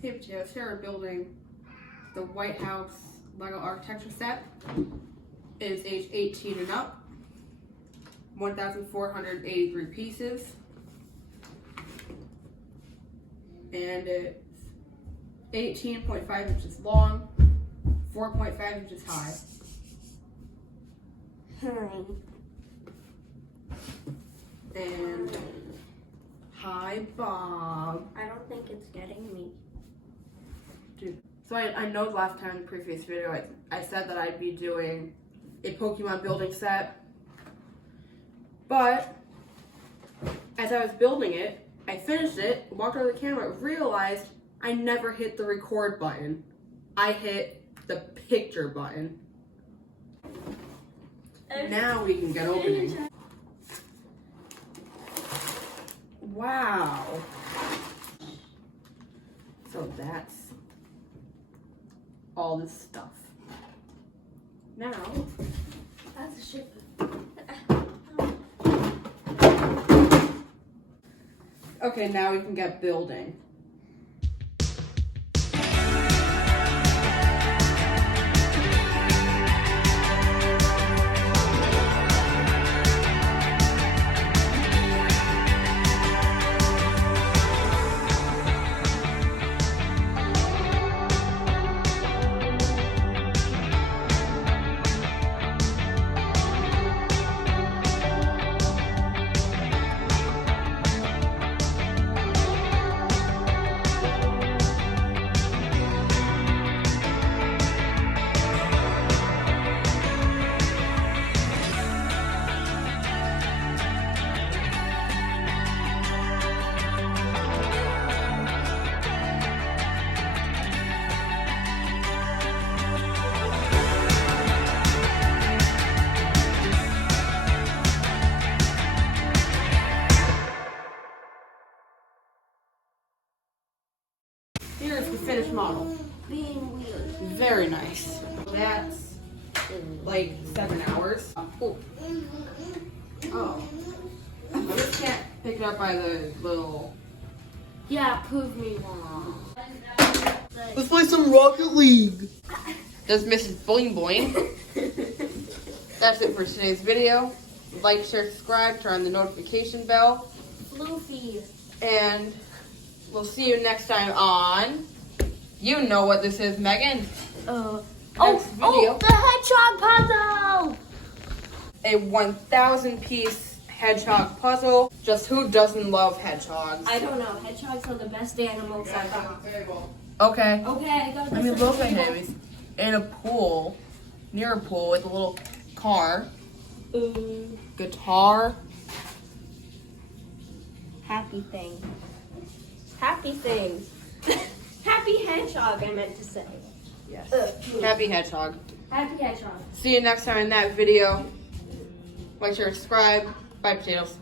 Hey potatoes, here we're building the White House Lego architecture set. It is age 18 and up. 1,483 pieces. And it's 18.5 inches long, 4.5 inches high. And hi, Bob. I don't think it's getting me. Dude. So I know last time in the previous video I said that I'd be doing a Pokemon building set. But as I was building it, I finished it, walked over the camera, realized I never hit the record button. I hit the picture button. Now we can get opening. Wow. So that's all this stuff. Now, That's a ship. okay, now we can get building. Here's the finished model. Being weird. Very nice. That's like 7 hours. Oh. Oh. I just can't pick it up by the little... Yeah, prove me wrong. Let's play some Rocket League. Does Mrs. Boing Boing. That's it for today's video. Like, share, subscribe, turn on the notification bell. Floofy. And we'll see you next time on... You know what this is, Megan. Next video. The hedgehog puzzle! A 1,000 piece hedgehog puzzle. Just who doesn't love hedgehogs? I don't know. Hedgehogs are the best animals ever. Okay. Okay, I got this. I mean, look at him. He's in a pool, near a pool with a little car, guitar. Happy thing. Happy thing. Happy hedgehog, I meant to say. Yes. Happy hedgehog. Happy hedgehog. See you next time in that video. Like, share, subscribe. Bye, potatoes.